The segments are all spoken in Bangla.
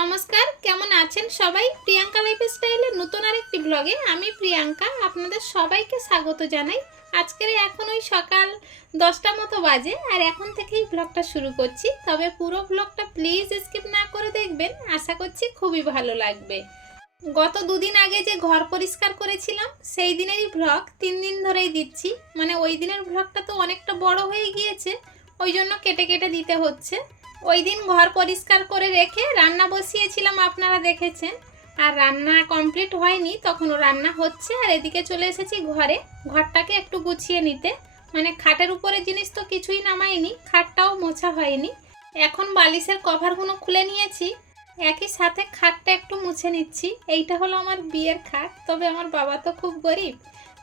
নমস্কার, কেমন আছেন সবাই? প্রিয়াঙ্কা লাইফ স্টাইলের নতুন আরেকটি ব্লগে আমি প্রিয়াঙ্কা আপনাদের সবাইকে স্বাগত জানাই। আজকের এখন ওই সকাল দশটা মতো বাজে আর এখন থেকেই ব্লগটা শুরু করছি। তবে পুরো ব্লগটা প্লিজ স্কিপ না করে দেখবেন, আশা করছি খুবই ভালো লাগবে। গত দুদিন আগে যে ঘর পরিষ্কার করেছিলাম, সেই দিনেরই ব্লগ তিন দিন ধরেই দিচ্ছি। মানে ওই দিনের ব্লগটা তো অনেকটা বড় হয়ে গিয়েছে, ওই জন্য কেটে কেটে দিতে হচ্ছে। ওই দিন ঘর পরিষ্কার করে রেখে রান্না বসিয়েছিলাম, আপনারা দেখেছেন। আর রান্না কমপ্লিট হয়নি, তখনও রান্না হচ্ছে। আর এদিকে চলে এসেছি ঘরে, ঘরটাকে একটু গুছিয়ে নিতে। মানে খাটের উপরে জিনিস তো কিছুই নামাইনি, খাটটাও মোছা হয়নি। এখন বালিশের কভারগুলো খুলে নিয়েছি। একই সাথে খাটটা একটু মুছে নিচ্ছি। এইটা হলো আমার বিয়ের খাট, তবে আমার বাবা তো খুব গরিব।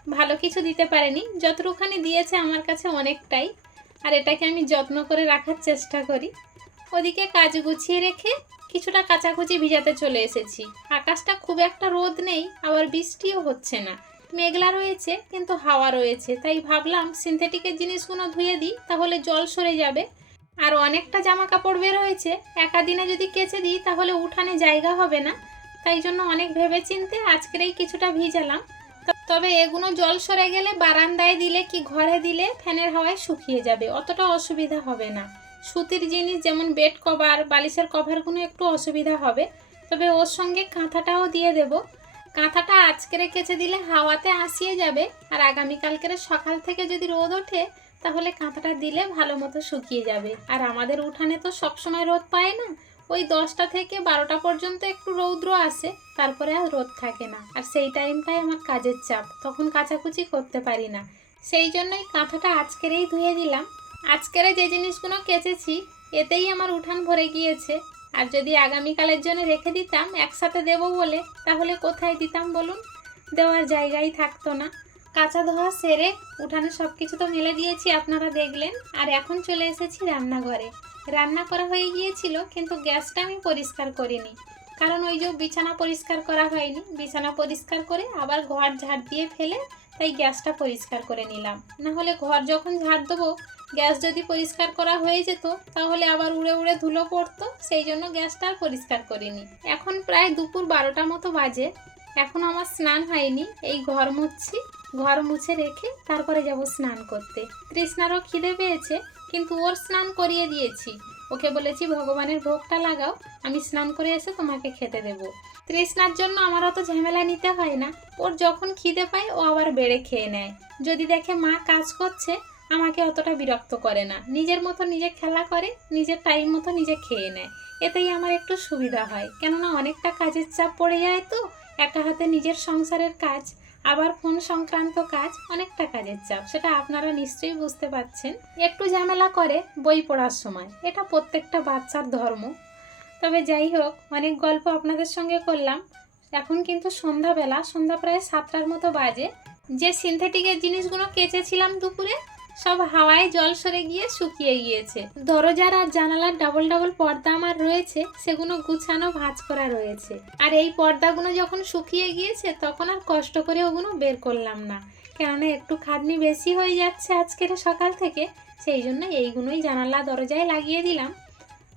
ভালো কিছু দিতে পারেনি যতটুখানি দিয়েছে আমার কাছে অনেকটাই। আর এটাকে আমি যত্ন করে রাখার চেষ্টা করি। ওদিকে কাজ গুছিয়ে রেখে কিছুটা কাচাকুচি ভিজাতে চলে এসেছি। আকাশটা খুব একটা রোদ নেই, আবার বৃষ্টিও হচ্ছে না। মেঘলা রয়েছে, কিন্তু হাওয়া রয়েছে, তাই ভাবলাম সিনথেটিকের জিনিসগুলো ধুয়ে দিই, তাহলে জল সরে যাবে। আর অনেকটা জামা কাপড় বের হয়েছে, একা দিনে যদি কেচে দিই, তাহলে উঠানে জায়গা হবে না। তাই জন্য অনেক ভেবে চিনতে আজকেরই কিছুটা ভিজালাম। তবে এগুলো জল সরে গেলে বারান্দায় দিলে কি ঘরে দিলে ফ্যানের হাওয়ায় শুকিয়ে যাবে, অতটা অসুবিধা হবে না। সুতির জিনিস যেমন বেড কভার, বালিশের কভারগুলো একটু অসুবিধা হবে। তবে ওর সঙ্গে কাঁথাটাও দিয়ে দেব। কাঁথাটা আজকে রেখেছে দিলে হাওয়াতে আসিয়ে যাবে। আর আগামীকালকের সকাল থেকে যদি রোদ ওঠে, তাহলে কাঁথাটা দিলে ভালো মতো শুকিয়ে যাবে। আর আমাদের উঠানে তো সবসময় রোদ পায় না। ওই দশটা থেকে বারোটা পর্যন্ত একটু রৌদ্র আসে, তারপরে আর রোদ থাকে না। আর সেই টাইমটাই আমার কাজের চাপ। তখন কাচাকুচি করতে পারি না। সেই জন্যই কাঁথাটা আজকেরই ধুয়ে দিলাম। আজকের যে জিনিসগুলো কেচেছি, এতেই আমার উঠান ভরে গিয়েছে। আর যদি আগামীকালের জন্য রেখে দিতাম, একসাথে দেবো বলে, তাহলে কোথায় দিতাম বলুন? দেওয়ার জায়গাই থাকতো না। কাঁচা ধোয়া সেরে উঠানে সব কিছু তো মেলে দিয়েছি, আপনারা দেখলেন। আর এখন চলে এসেছি রান্নাঘরে। রান্না করা হয়ে গিয়েছিল, কিন্তু গ্যাসটা আমি পরিষ্কার করিনি। কারণ ওই যে বিছানা পরিষ্কার করা হয়নি, বিছানা পরিষ্কার করে আবার ঘর ঝাড় দিয়ে ফেলে তাই গ্যাসটা পরিষ্কার করে নিলাম। না হলে ঘর যখন ঝাড় দেবো, গ্যাস যদি পরিষ্কার করা হয়ে যেত, তাহলে আবার উড়ে উড়ে ধুলো পড়তো, সেই জন্য গ্যাসটা আর পরিষ্কার করিনি। এখন প্রায় দুপুর বারোটা মতো বাজে। এখন আমার স্নান হয়নি। এই ঘর মুছছি, ঘর মুছে রেখে তারপরে যাব স্নান করতে। তৃষ্ণারও খিদে পেয়েছে, কিন্তু ওর স্নান করিয়ে দিয়েছি। ওকে বলেছি, ভগবানের ভোগটা লাগাও, আমি স্নান করে এসে তোমাকে খেতে দেবো। তৃষ্ণার জন্য আমার অত ঝামেলা নিতে হয় না। ওর যখন খিদে পায়, ও আবার বেড়ে খেয়ে নেয়। যদি দেখে মা কাজ করছে, আমাকে অতটা বিরক্ত করে না। নিজের মতো নিজে খেলা করে, নিজের টাইম মতো নিজে খেয়ে নেয়। এতেই আমার একটু সুবিধা হয়। কেননা অনেকটা কাজের চাপ পড়ে যায় তো একা হাতে নিজের সংসারের কাজ, আবার ফোন সংক্রান্ত কাজ, অনেকটা কাজের চাপ। সেটা আপনারা নিশ্চয়ই বুঝতে পারছেন। একটু ঝামেলা করে বই পড়ার সময়। এটা প্রত্যেকটা বাচ্চার ধর্ম। তবে যাই হোক, অনেক গল্প আপনাদের সঙ্গে করলাম। এখন কিন্তু সন্ধ্যাবেলা, সন্ধ্যা প্রায় সাতটার মতো বাজে। যে সিনথেটিকের জিনিসগুলো কেচেছিলাম দুপুরে, সব হাওয়ায় জল সরে গিয়ে শুকিয়ে গিয়েছে। দরজার আর জানালার ডাবল ডাবল পর্দা আমার রয়েছে, সেগুলো গুছানো ভাঁজ করা রয়েছে। আর এই পর্দাগুলো যখন শুকিয়ে গিয়েছে, তখন আর কষ্ট করে ওগুলো বের করলাম না। কেননা একটু খাটনি বেশি হয়ে যাচ্ছে আজকের সকাল থেকে, সেই জন্য এইগুলোই জানালা দরজায় লাগিয়ে দিলাম।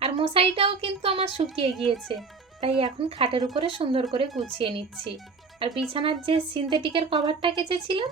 আর মশারিটাও কিন্তু আমার শুকিয়ে গিয়েছে, তাই এখন খাটের উপরে সুন্দর করে গুছিয়ে নিচ্ছি। আর বিছানার যে সিনথেটিকের কভারটা কেচেছিলাম,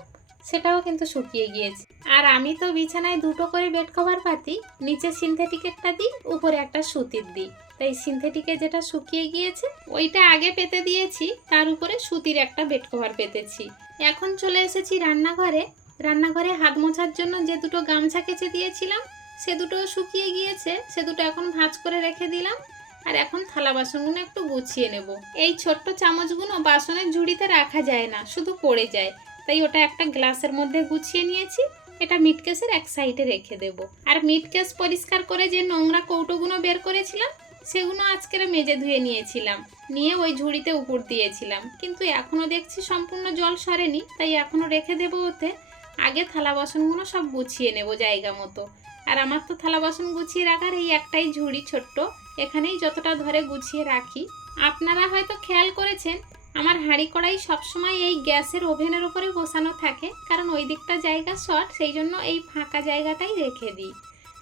সেটাও কিন্তু শুকিয়ে গিয়েছে। আর আমি তো বিছানায় দুটো করে বেড কভার পাতি, নিচে সিনথেটিকেরটা দিই, উপরে একটা সুতির দিই। তাই সিনথেটিকে যেটা শুকিয়ে গিয়েছে, ওইটা আগে পেতে দিয়েছি, তার উপরে সুতির একটা বেড কভার পেতেছি। এখন চলে এসেছি রান্নাঘরে। রান্নাঘরে হাত মোছার জন্য যে দুটো গামছা কেচে দিয়েছিলাম সে দুটো শুকিয়ে গিয়েছে, সে দুটো এখন ভাঁজ করে রেখে দিলাম। আর এখন থালা বাসনগুলো একটু গুছিয়ে নেব। এই ছোট্ট চামচগুলো বাসনের ঝুড়িতে রাখা যায় না, শুধু পড়ে যায়। তাই ওটা একটা গ্লাসের মধ্যে গুছিয়ে নিয়েছি। এটা মিটকেসের এক সাইডে রেখে দেব। আর মিটকেস পরিষ্কার করে যে নোংরা কৌটোগুলো বের করেছিলাম, সেগুলো আজকের মেজে ধুয়ে নিয়েছিলাম। নিয়ে ওই ঝুড়িতে উপর দিয়েছিলাম। কিন্তু এখনও দেখছি সম্পূর্ণ জল সরেনি, তাই এখনও রেখে দেবো ওতে। আগে থালা বাসনগুলো সব গুছিয়ে নেব জায়গা মতো। আর আমার তো থালা বাসন গুছিয়ে রাখার এই একটাই ঝুড়ি ছোট্ট, এখানেই যতটা ধরে গুছিয়ে রাখি। আপনারা হয়তো খেয়াল করেছেন, আমার হাঁড়ি কড়াই সবসময় এই গ্যাসের ওভেনের উপরে বসানো থাকে, কারণ ওই দিকটা জায়গা শর্ট, সেই জন্য এই ফাঁকা জায়গাটাই রেখে দিই।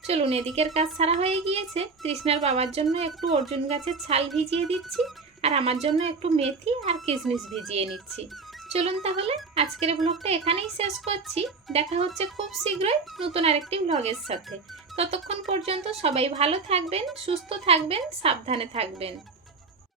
চলুন, এদিকের কাজ সারা হয়ে গিয়েছে। কৃষ্ণার বাবার জন্য একটু অর্জুন গাছের ছাল ভিজিয়ে দিচ্ছি, আর আমার জন্য একটু মেথি আর কিশমিশ ভিজিয়ে নিচ্ছি। চলুন তাহলে আজকের ব্লগটা এখানেই শেষ করছি। দেখা হচ্ছে খুব শীঘ্রই নতুন আরেকটি ব্লগের সাথে। ততক্ষণ পর্যন্ত সবাই ভালো থাকবেন, সুস্থ থাকবেন, সাবধানে থাকবেন।